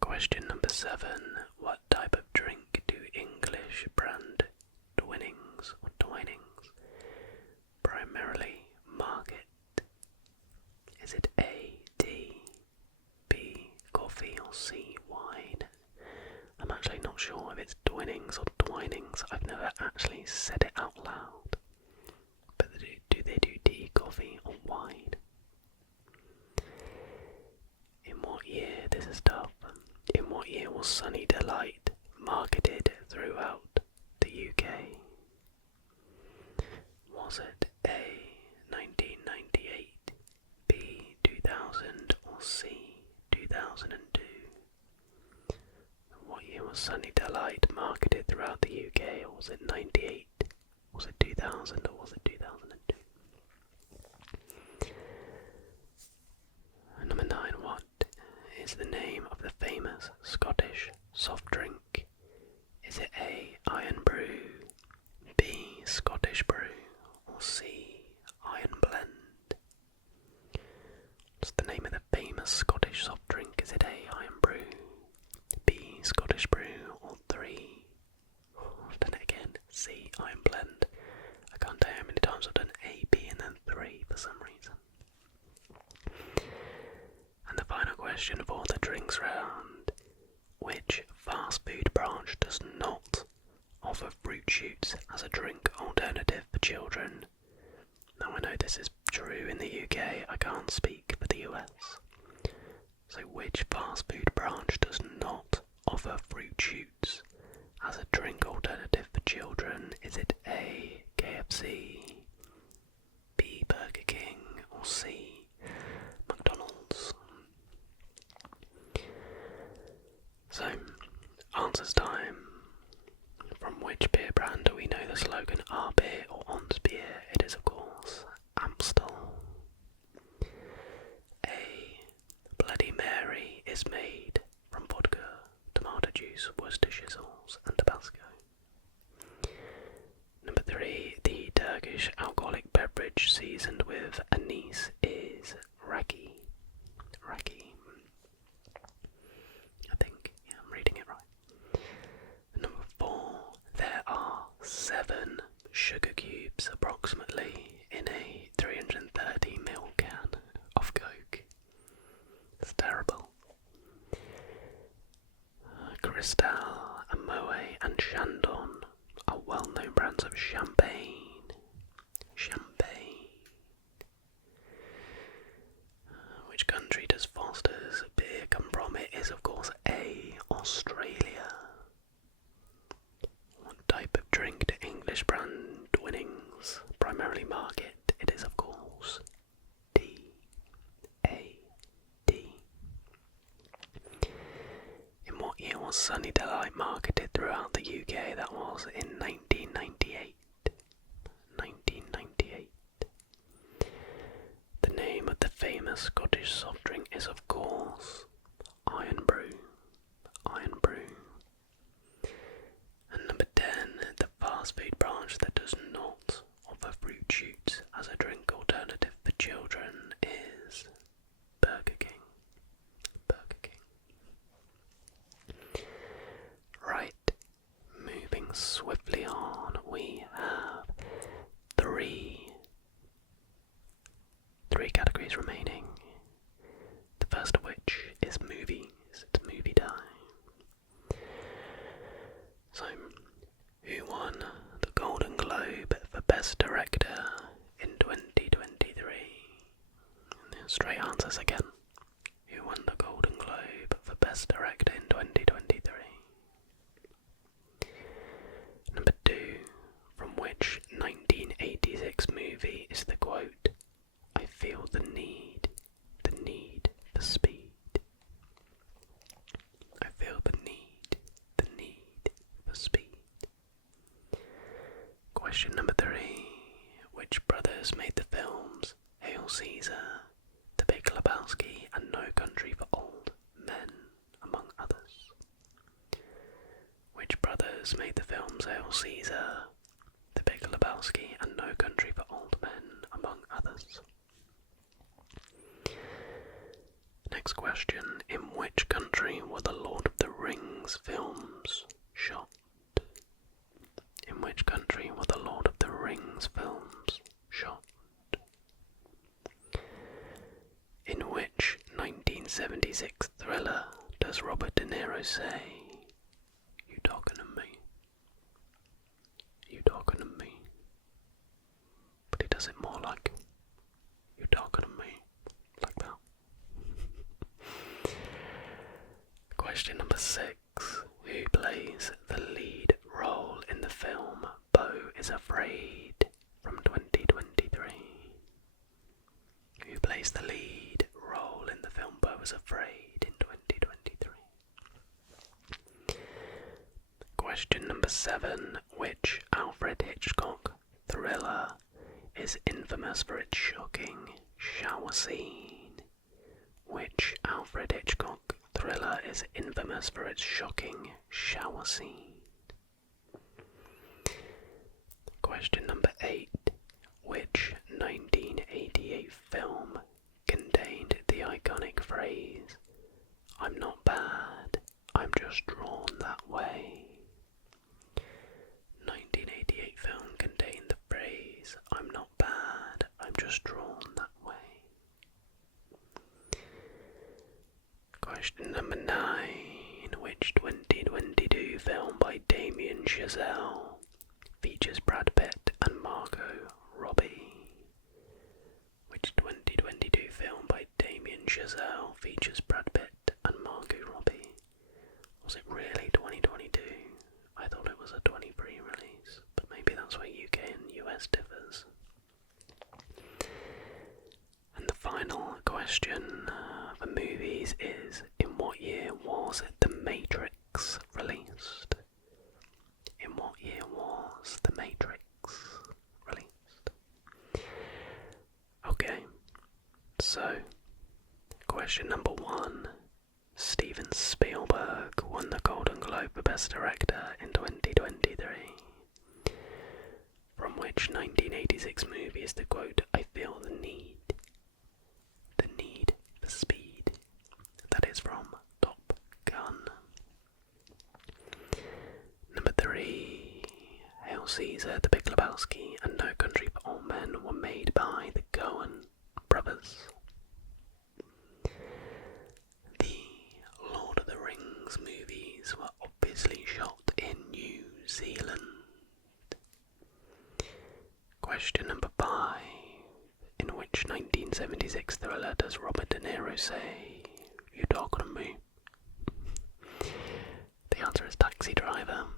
Question number 7. What type of drink do English brand Twinings primarily market? Is it A. Tea, B. Coffee, or C. Wine? I'm actually not sure if it's Twinings or Twinings. I've never actually said it out loud. But do they do tea, coffee, or wine? what year was Sunny Delight marketed throughout the UK? Was it A. 1998, B. 2000, or C. 2002? What year was Sunny Delight marketed throughout the UK? Was it 98? Was it 2000 or was it 2002? Number 9. What is the name of the famous Scottish soft drink? Is it A. Iron Brew, B. Scottish Brew, or C. Iron Blend? What's the name of the famous Scottish soft drink? Is it A. Iron Brew, B. Scottish Brew, or 3? I've done it again. C. Iron Blend. I can't tell you how many times I've done A, B, and then 3 for some reason. And the final question for the drinks round. Which fast food branch does not offer fruit shoots as a drink alternative for children? Now I know this is true in the UK, I can't speak for the US. So which fast food branch does not offer fruit shoots as a drink alternative for children? Is it A. KFC, B. Burger King, or C. McDonald's? So, answers time. From which beer brand do we know the slogan "Our beer" or "On's beer"? It is of course Amstel. A. Bloody Mary is made from vodka, tomato juice, Worcestershire sauce, and Tabasco. Number 3. The Turkish alcoholic beverage seasoned with anise is raki. Raki. I think, yeah, I'm reading it right. Number 4. There are 7 sugar cubes approximately in a 330ml can of Coke. It's terrible. Cristal, Amoe, and Chandon are well-known brands of champagne. Which country does Foster's beer come from? It is of course A. Australia. What type of drink do English brand winnings primarily market? It is of course D. In what year was Sunny Delight marketed throughout the UK? That was in 1998. 1998. The name of the famous Scottish soft drink is of course Iron Brew. Iron Brew. And number 10, the fast food branch that does not offer fruit shoots as a drink alternative for children is Burger King. Burger King. Right, moving swiftly on, we have three categories remaining. The first of which is movies. It's movie time. So, who won the Golden Globe for Best Director in 2023? Straight answers again. Who won the Golden Globe for Best Director in 2023? Number 2. From which 1986 movie is the quote, "I feel the need for speed"? I feel the need for speed. Question number 3. Which brothers made the films Hail Caesar, The Big Lebowski, and No Country for Old Men, among others? Which brothers made the films Hail Caesar, The Big Lebowski, and No Country for Old Men, among others? Next question. In which country were the Lord of the Rings films shot? In which country were the Lord of the Rings films shot? In which 1976 thriller does Robert De Niro say, "You talking to me? You talking to me?" But he does it more like, "You talking to me?" Like that. Question number 6. Who plays the lead role in the film Beau is Afraid from 2023? Who plays the lead role in the film Beau is Afraid in 2023? Question number 7. Which Alfred Hitchcock thriller is infamous for its shocking shower scene? Which Alfred Hitchcock thriller is infamous for its shocking shower scene? Question number 8. Which 1988 film contained the iconic phrase, "I'm not bad, I'm just drawn that way"? 1988 film contained the phrase, "I'm not bad, I'm just drawn that way." Question number 9. Which 2022 film by Damien Chazelle features Brad Pitt and Margot Robbie? Which 2022 film by Damien Chazelle features Brad Pitt and Margot Robbie? Was it really 2022? I thought it was a 23 release, but maybe that's where UK and US differs. And the final question for movies is, in what year was The Matrix released? In what year was The Matrix released? Okay, so question number 1. Steven Spielberg won the Golden Globe for Best Director in 2023. From which 1986 movie is the quote, "I feel the need for speed"? That is from Top Gun. Number 3. Hail Caesar, The Big Lebowski, and No Country for Old Men were made by the Coen brothers. The Lord of the Rings movies were obviously shot in New Zealand. Question number 5. In which 1976 thriller does Robert De Niro say, "You talking to me"? The answer is Taxi Driver.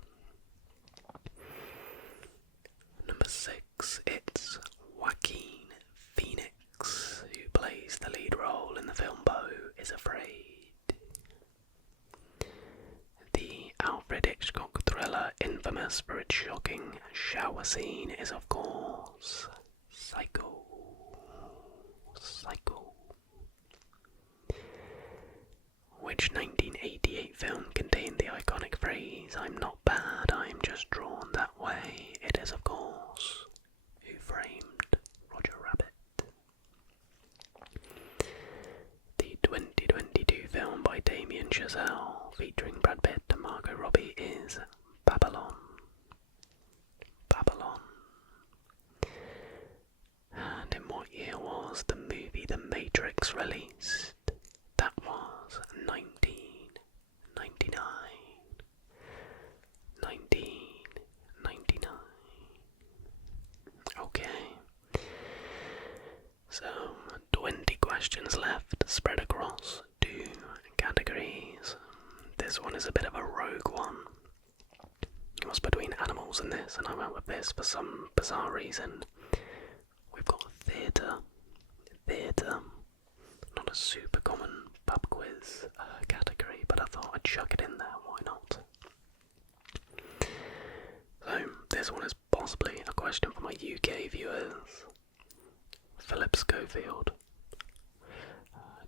Number 6. It's Joaquin Phoenix who plays the lead role in the film Beau is Afraid. The Alfred Hitchcock thriller infamous for its shocking shower scene is, of course, Psycho. Which 1988 film contained the iconic phrase, "I'm not bad, I'm just drawn that way"? It is, of course, Who Framed Roger Rabbit. The 2022 film by Damien Chazelle featuring Brad Pitt and Margot Robbie is Babylon. And in what year was the movie The Matrix released? That was 1999. 1999. Okay. So, 20 questions left, spread across 2 categories. This one is a bit of a rogue one. It was between animals and this, and I went with this for some bizarre reason. We've got theatre. Not a super common pub quiz category, but I thought I'd chuck it in there, why not? So, this one is possibly a question for my UK viewers. Philip Schofield,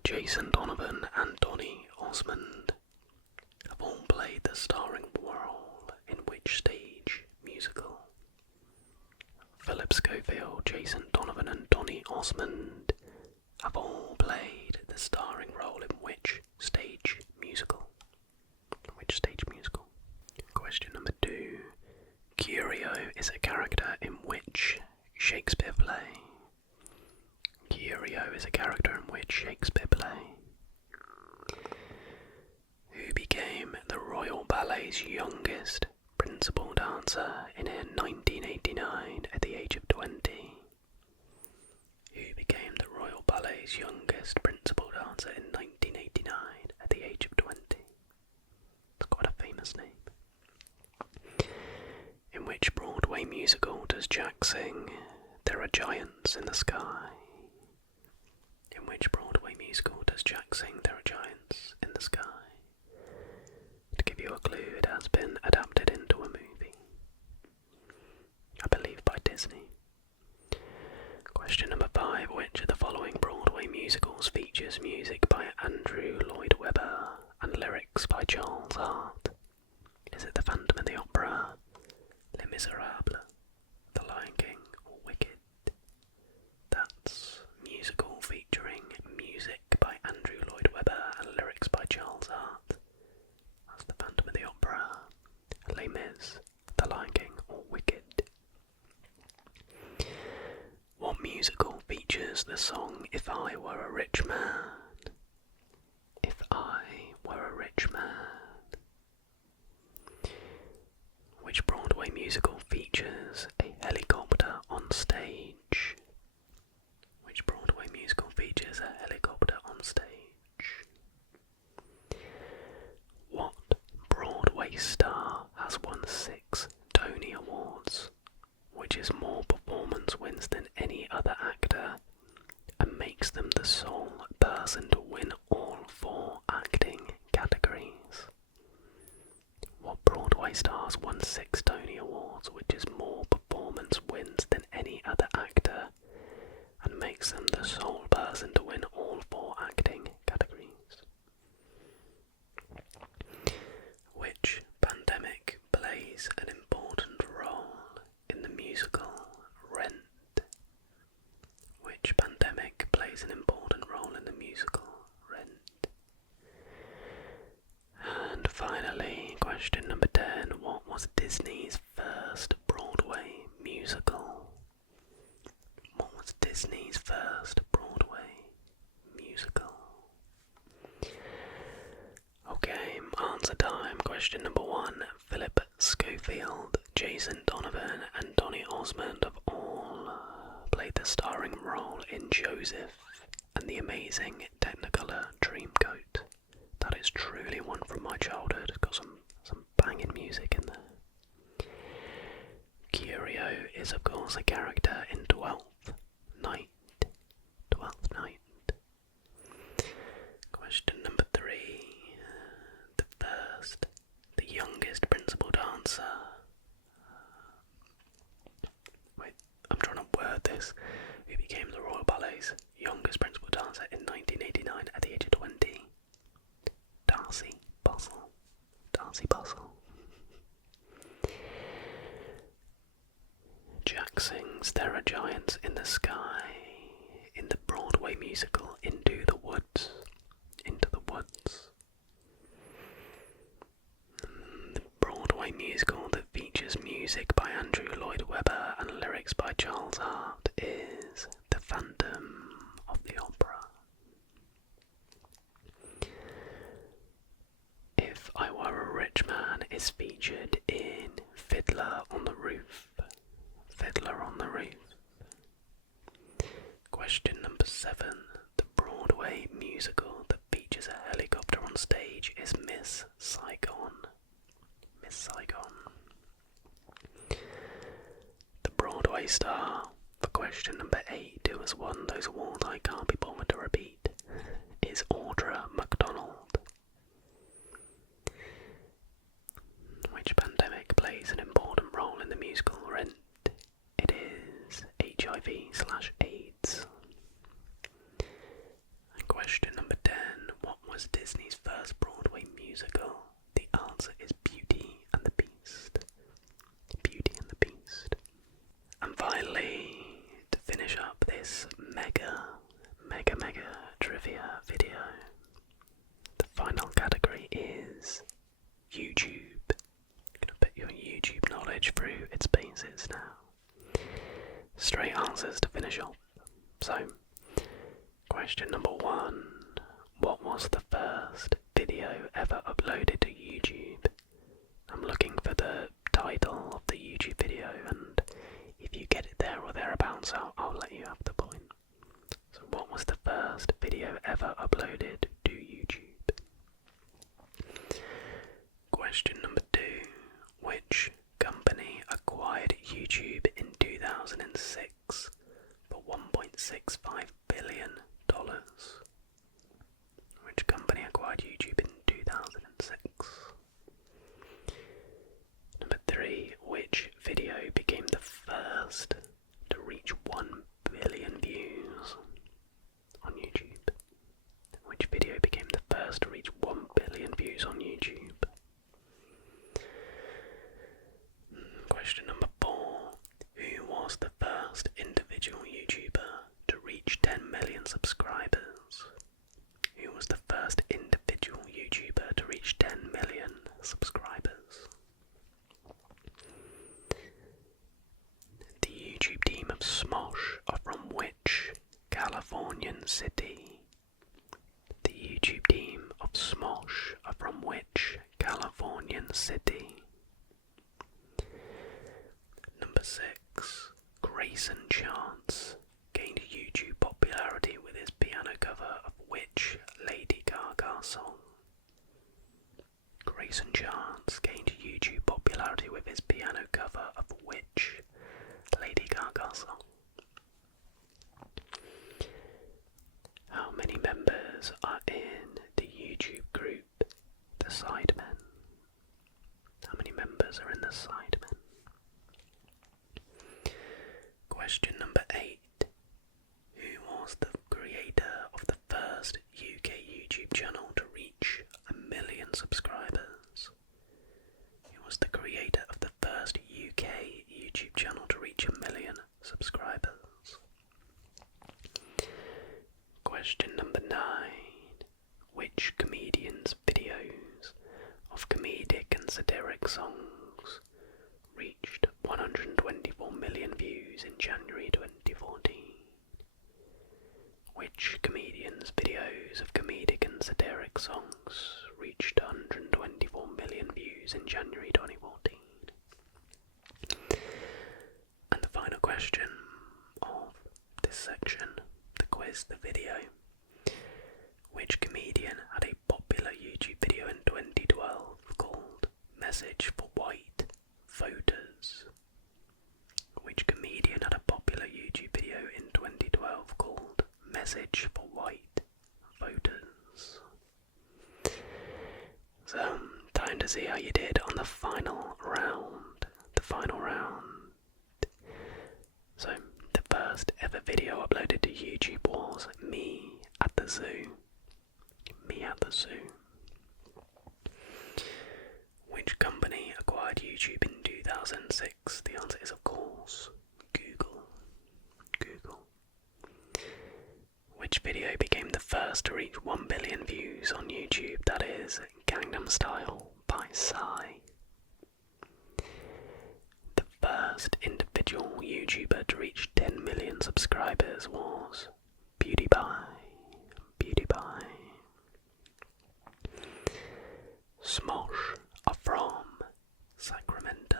Jason Donovan and Donny Osmond have all played the starring role in which stage musical? Philip Schofield, Jason Donovan and Donny Osmond have all played the starring role in which stage musical? Question number 2. Curio is a character in which Shakespeare play? Who became the Royal Ballet's youngest principal dancer in 1989 at the age of 20? Who became the Royal Ballet's youngest principal dancer in 1989 at the age of 20? Jack sing There Are Giants in the Sky? In which Broadway musical does Jack sing There Are Giants in the Sky? To give you a clue, it has been adapted into a movie, I believe by Disney. Question number 5. Which of the following Broadway musicals features music by Andrew Lloyd Webber and lyrics by Charles Hart? Is it The Phantom of the Opera, Les Miserables, The Lion King, or Wicked? That's musical featuring music by Andrew Lloyd Webber and lyrics by Charles Hart. That's The Phantom of the Opera, Les Mis, The Lion King, or Wicked. What musical features the song If I Were a Rich Man? If I Were a Rich Man. Which Broadway musical features a helicopter on stage? Which Broadway musical features a helicopter on stage? What Broadway star has won 6 Tony Awards, which is more performance wins than any other actor, and makes them the sole person to win all 4 acting categories? What Broadway stars won 6 Tony Awards, which is more performance wins than any other actor, and makes them the sole person to win all 4 acting categories? Which pandemic plays an important role in the musical Rent? Which pandemic plays an important role in the musical Rent? And finally, question number 10. What was Disney's first Broadway musical? What was Disney's first Broadway musical? Okay, answer time. Question number 1. Philip Schofield, Jason Donovan, and Donny Osmond have all played the starring role in Joseph and the Amazing Technicolor Dreamcoat. That is truly one from my childhood. Got some banging music in there. Curio is of course a character in 12th Night. 12th Night. Question number 3. The youngest principal dancer. Wait, I'm trying to word this. Who became the Royal Ballet's youngest principal dancer in 1989 at the age of 20? Darcy Bustle. Darcy Bustle. Jack sings There Are Giants in the Sky in the Broadway musical Into the Woods. Into the Woods. The Broadway musical that features music by Andrew Lloyd Webber and lyrics by Charles Hart is The Phantom of the Opera. If I Were a Rich Man is featured in Fiddler on the Roof. Fiddler on the Roof. Question number 7. The Broadway musical that features a helicopter on stage is Miss Saigon. Miss Saigon. The Broadway star for question number 8, who has won those awards I can't be bothered to repeat, is Audra McDonald. Which pandemic plays an important role in the musical Rent? It is HIV/AIDS. And question number 10. What was Disney's first Broadway musical? The answer is Beauty and the Beast. Beauty and the Beast. And finally, to finish up this mega trivia video, the final category is YouTube. I'm gonna put your YouTube knowledge through its paces now. Straight answers to finish off. So, question number 1. What was the first video ever uploaded to YouTube? I'm looking for the title of the YouTube video, and if you get it there or thereabouts, I'll let you have the point. So what was the first video ever uploaded to YouTube? Question number 2. Which company acquired YouTube in 2000? Italian city? Number 6. Grayson Chance gained YouTube popularity with his piano cover of which Lady Gaga song? Grayson Chance gained YouTube popularity with his piano cover of which Lady Gaga song? How many members are in the YouTube group The Sidemen? How many members are in The Sidemen? Question number 8. Who was the creator of the first UK YouTube channel to reach 1 million subscribers? Who was the creator of the first UK YouTube channel to reach 1 million subscribers? Question number 9. Which comedian's videos of comedic and satiric songs reached 124 million views in January 2014? Which comedian's videos of comedic and satiric songs reached 124 million views in January 2014? And the final question of this section, the quiz, the video. Which comedian had a popular YouTube video in 2012 called Message for White Voters? Which comedian had a popular YouTube video in 2012 called Message for White Voters? So, time to see how you did on the final round. So, the first ever video uploaded to YouTube was me at the zoo. Which company acquired YouTube in 2006? The answer is, of course, Google. Which video became the first to reach 1 billion views on YouTube? That is Gangnam Style by Psy. The first individual YouTuber to reach 10 million subscribers was PewDiePie. Smosh are from Sacramento.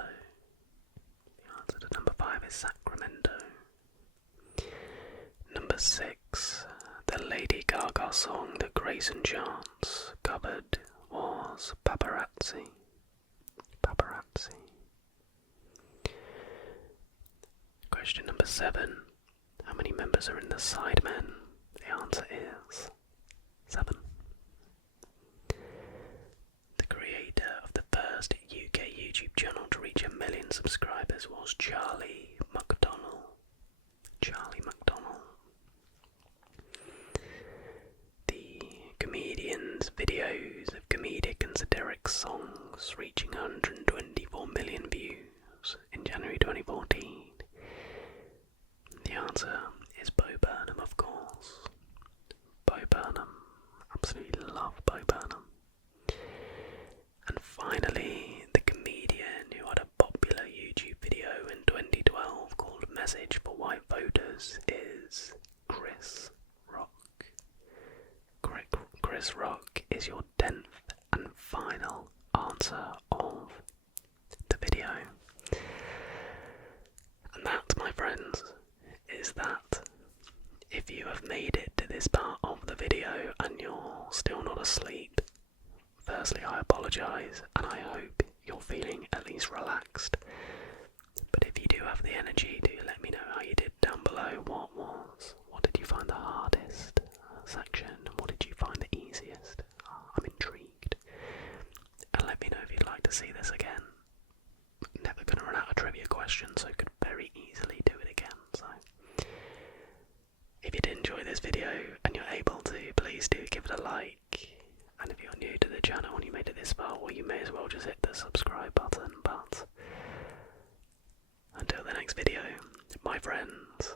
The answer to number 5 is Sacramento. Number 6. The Lady Gaga song that Grayson Chance covered was Paparazzi. Question number 7. How many members are in the Sidemen? The answer is 7. The creator of the first UK YouTube channel to reach 1 million subscribers was Charlie McDonnell. The comedian's videos of comedic and satiric songs reaching 124 million views in January 2014. The answer is Bo Burnham, of course. Bo Burnham. Absolutely love Bo Burnham. And finally, the comedian who had a popular YouTube video in 2012 called Message for White Voters is Chris Rock. Chris Rock is your 10th and final answer of the video. And that, my friends, is that. If you have made it to this part of the video and you're still not asleep, firstly I apologise and I hope you're feeling at least relaxed. But if you do have the energy, do let me know how you did down below. What did you find the hardest section? What did you find the easiest? I'm intrigued. And let me know if you'd like to see this again. Never going to run out of trivia questions, so I could very easily do it again. So if you did enjoy this video and you're able to, please do give it a like. And if you're new to the channel and you made it this far, well, you may as well just hit the subscribe button. But until the next video, my friends,